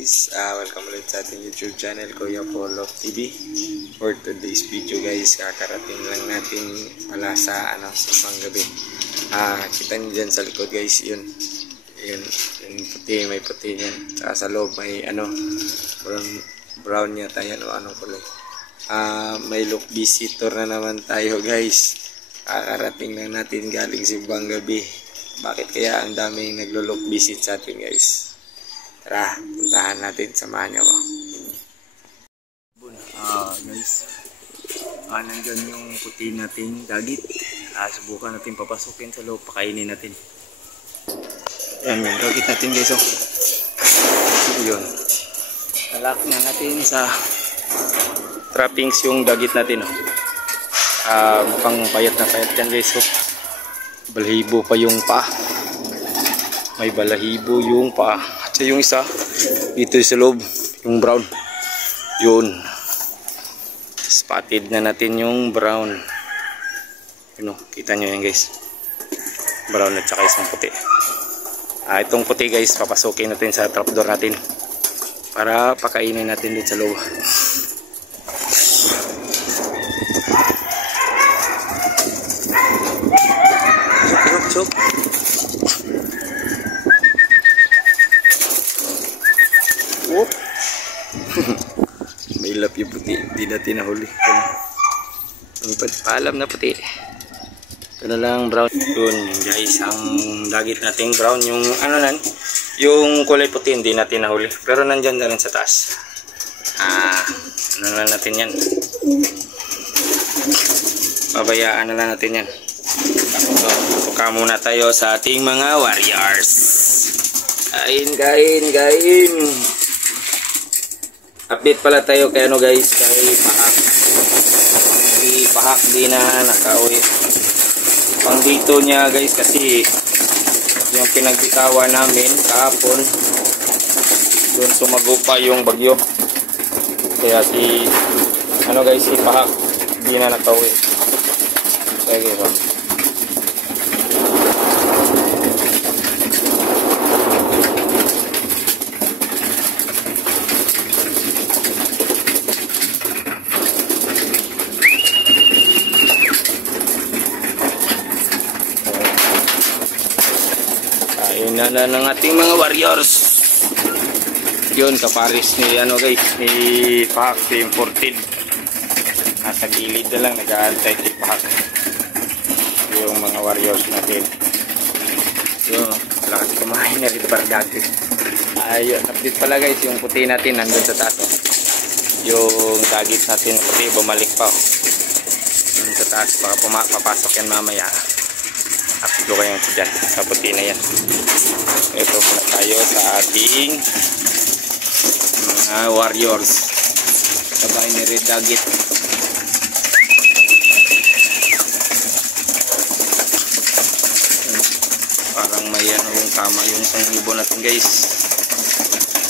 guys, welcome ulit sa ating YouTube channel, Kuya Polo TV. For today's video guys, kakarating lang natin pala sa sa panggabi. Kita nyo dyan sa likod guys, yun puti, may puti yan. Saka sa loob may brown yata yan o anong kulay. May look visitor na naman tayo guys. Kakarating lang natin galing Simbang Gabi. Bakit kaya ang daming naglo-look visit sa atin guys? Tara, puntahan natin, samahan niyo ako. Guys, nandyan yung puti nating dagit. Subukan natin papasukin sa loob, pakainin natin. Yan yung dagit natin guys. Yun. Nalak na natin sa trappings yung dagit natin. Mukhang payat na payat yan guys. Balahibo pa yung paa. May balahibo yung paa. At yung isa dito sa loob, yung brown. Yun. Spotted na natin yung brown. Yun, kita nyo yan guys. Brown at saka isang puti. Itong puti guys, papasukin natin sa trapdoor natin para pakainin natin dito sa loob. Chok. Whoop. May lap yung puti, hindi natin nahuli. Paalam na puti. Ito na lang brown. Yun guys, ang dagit nating brown, yung yung kulay puti hindi natin nahuli. Pero nandyan na rin sa taas. Ano na natin yan. Pabayaan na lang natin yan. Puka muna tayo sa ating mga warriors. Kain. Update pala tayo kay guys, kay Pahak. Si Pahak di na nakauwi. Pang dito niya guys kasi yung pinagbitawan namin kahapon, doon sumago pa yung bagyo. Kaya si guys, si Pahak di na nakauwi. Sige ba? Na ng ating mga warriors. Yun, kaparis ni guys, ni Pahak, si imported. Nasa gilid na lang, nag-aantay si Pahak. Yung mga warriors natin. Yun, lakas kumain na rin bardati. Ayun, update pala guys, yung puti natin nandun sa taas. Yung dagit natin na puti, bumalik pa. Yung sa taas, papasok yan mamaya. Update ko kayo dyan, sa puti na yan. Ito pala tayo sa ating mga warriors. Sabay ni Red Dagit. Parang may yung tama yung isang ibon natin guys.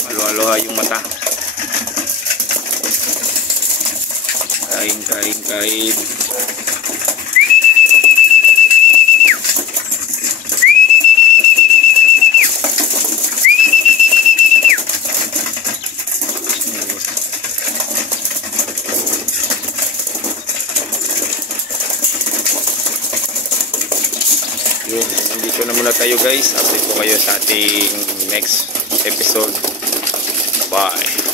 Maluha-luha yung mata. Kain. Yun, dito na muna tayo guys. Update ko kayo sa ating next episode. Bye.